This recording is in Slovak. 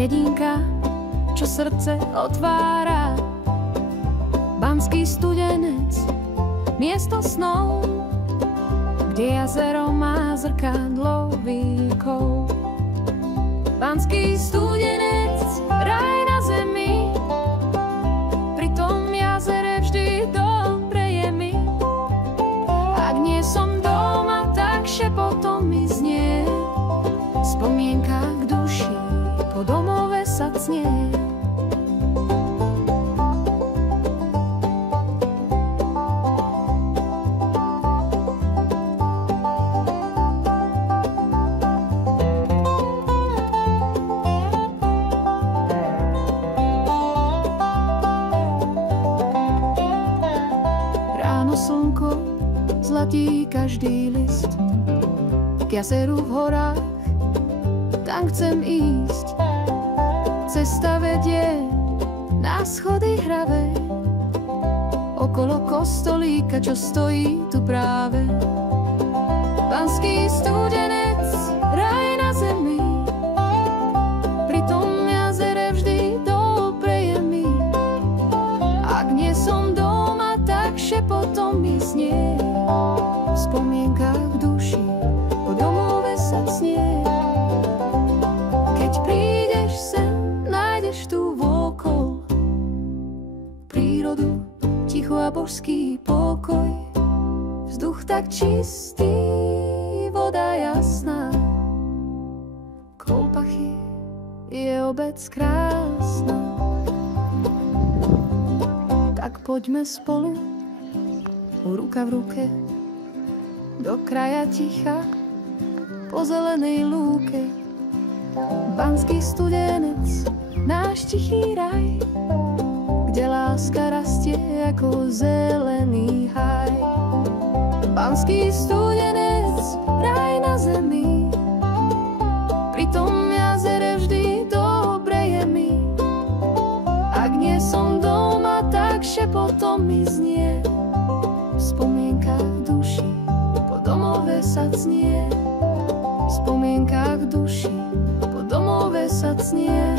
dedinka, čo srdce otvára. Banský Studenec, miesto snov, kde jazero má zrkadlo výkov. Banský Studenec, raj na zemi, pri tom jazere vždy dobre je mi. Ak nie som doma, tak šepotom mi znie spomienka k duši, po domove sa cnie. Ráno slnko zlatí každý list, k jazeru v horách, tam chcem ísť. Cesta vedie na schody hravé, okolo kostolíka, čo stojí tu práve. Banský Studenec, raj na zemi, pri tom jazere vždy dobre je mi. Ak nie som doma, tak šepotom mi znie spomienka v duši, po domove sa cnie. Keď prídeš sem, nájdeš tu vôkol prírodu, ticho a božský pokoj. Vzduch tak čistý, voda jasná, Kolpachy je obec krásna. Tak poďme spolu, ruka v ruke, do kraja ticha, po zelenej lúke. Banský Studenec, náš tichý raj, kde láska rastie ako zelený haj. Banský Studenec, raj na zemi, pri tom jazere vždy dobre je mi. Ak nie som doma, tak šepotom mi znie spomienka v duši, po domove sa cnie. Spomienka v duši, po domove sa cnie.